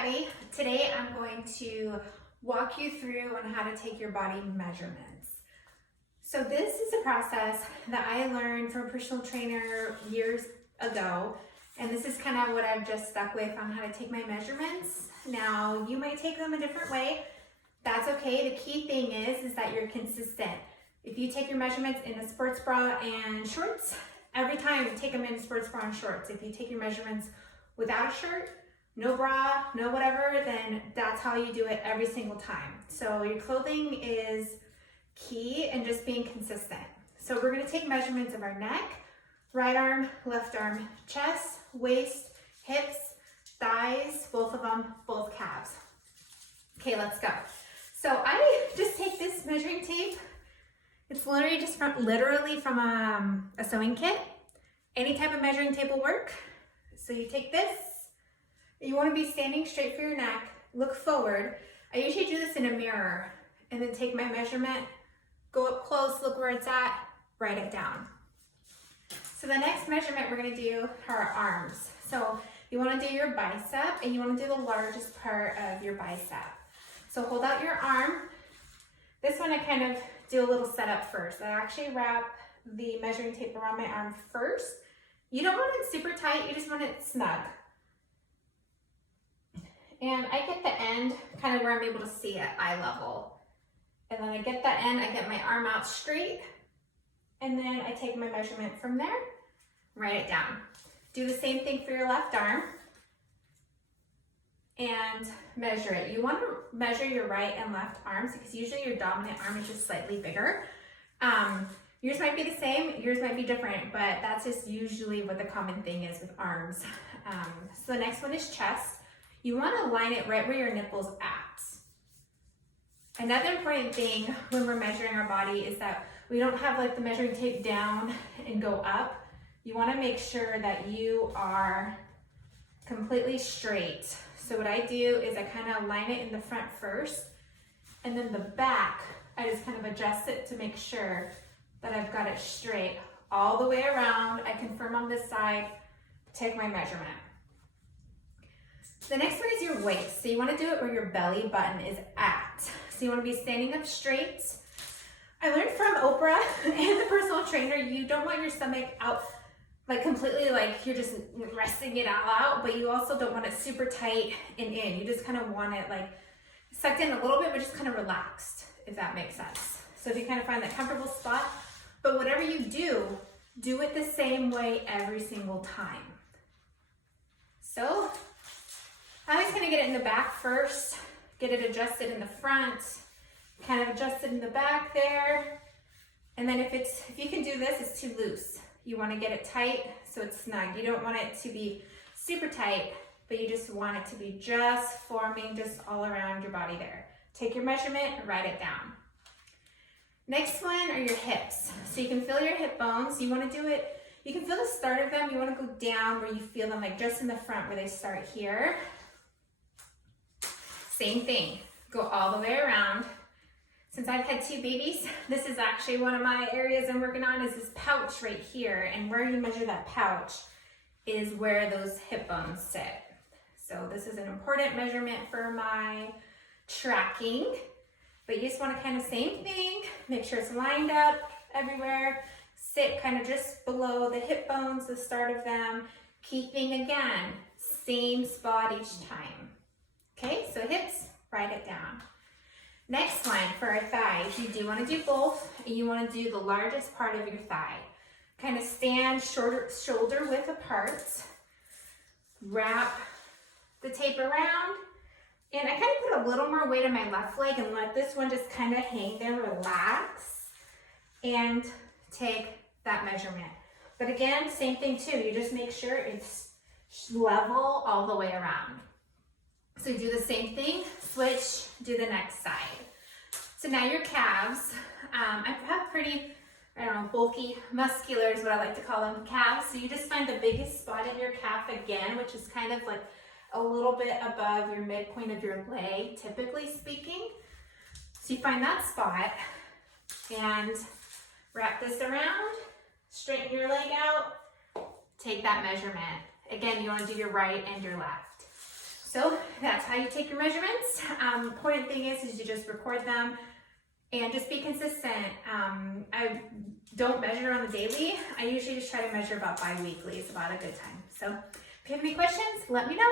everybody. Today I'm going to walk you through on how to take your body measurements. So this is a process that I learned from a personal trainer years ago, and this is kind of what I've just stuck with on how to take my measurements. Now you might take them a different way. That's okay. The key thing is that you're consistent. If you take your measurements in a sports bra and shorts, every time you take them in sports bra and shorts. If you take your measurements without a shirt, no bra, no whatever, then that's how you do it every single time. So your clothing is key and just being consistent. So we're gonna take measurements of our neck, right arm, left arm, chest, waist, hips, thighs, both of them, both calves. Okay, let's go. So I just take this measuring tape. It's literally just from a sewing kit. Any type of measuring tape will work. So you take this. You want to be standing straight for your neck, look forward. I usually do this in a mirror and then take my measurement, go up close, look where it's at, write it down. So the next measurement we're going to do are our arms. So you want to do your bicep and you want to do the largest part of your bicep. So hold out your arm. This one I kind of do a little setup first. I actually wrap the measuring tape around my arm first. You don't want it super tight, you just want it snug. And I get the end kind of where I'm able to see at eye level. And then I get the end, I get my arm out straight, and then I take my measurement from there, write it down. Do the same thing for your left arm and measure it. You want to measure your right and left arms because usually your dominant arm is just slightly bigger. Yours might be the same, yours might be different, but that's just usually what the common thing is with arms. So the next one is chest. You want to line it right where your nipple's at. Another important thing when we're measuring our body is that we don't have like the measuring tape down and go up. You want to make sure that you are completely straight. So what I do is I kind of line it in the front first, and then the back, I just kind of adjust it to make sure that I've got it straight all the way around. I confirm on this side, take my measurement. The next one is your waist. So you want to do it where your belly button is at. So you want to be standing up straight. I learned from Oprah and the personal trainer, you don't want your stomach out like completely, like you're just resting it all out, but you also don't want it super tight and in. You just kind of want it like sucked in a little bit, but just kind of relaxed, if that makes sense. So if you kind of find that comfortable spot, but whatever you do it the same way every single time. So I'm just gonna get it in the back first, get it adjusted in the front, kind of adjust it in the back there. And then if you can do this, it's too loose. You wanna get it tight so it's snug. You don't want it to be super tight, but you just want it to be just forming just all around your body there. Take your measurement, write it down. Next one are your hips. So you can feel your hip bones. You wanna do it, you can feel the start of them. You wanna go down where you feel them, like just in the front where they start here. Same thing, go all the way around. Since I've had 2 babies, this is actually one of my areas I'm working on is this pouch right here. And where you measure that pouch is where those hip bones sit. So this is an important measurement for my tracking. But you just want to kind of same thing, make sure it's lined up everywhere. Sit kind of just below the hip bones, the start of them. Key thing again, same spot each time. Okay, so hips, write it down. Next one for our thighs, you do want to do both, and you want to do the largest part of your thigh. Kind of stand shoulder width apart, wrap the tape around, and I kind of put a little more weight on my left leg and let this one just kind of hang there, relax, and take that measurement. But again, same thing too, you just make sure it's level all the way around. So you do the same thing, switch, do the next side. So now your calves, I have pretty, bulky, muscular is what I like to call them, calves. So you just find the biggest spot in your calf again, which is kind of like a little bit above your midpoint of your leg, typically speaking. So you find that spot and wrap this around, straighten your leg out, take that measurement. Again, you want to do your right and your left. So that's how you take your measurements. Important thing is you just record them and just be consistent. I don't measure on the daily. I usually just try to measure about bi-weekly is about a good time. So if you have any questions, let me know.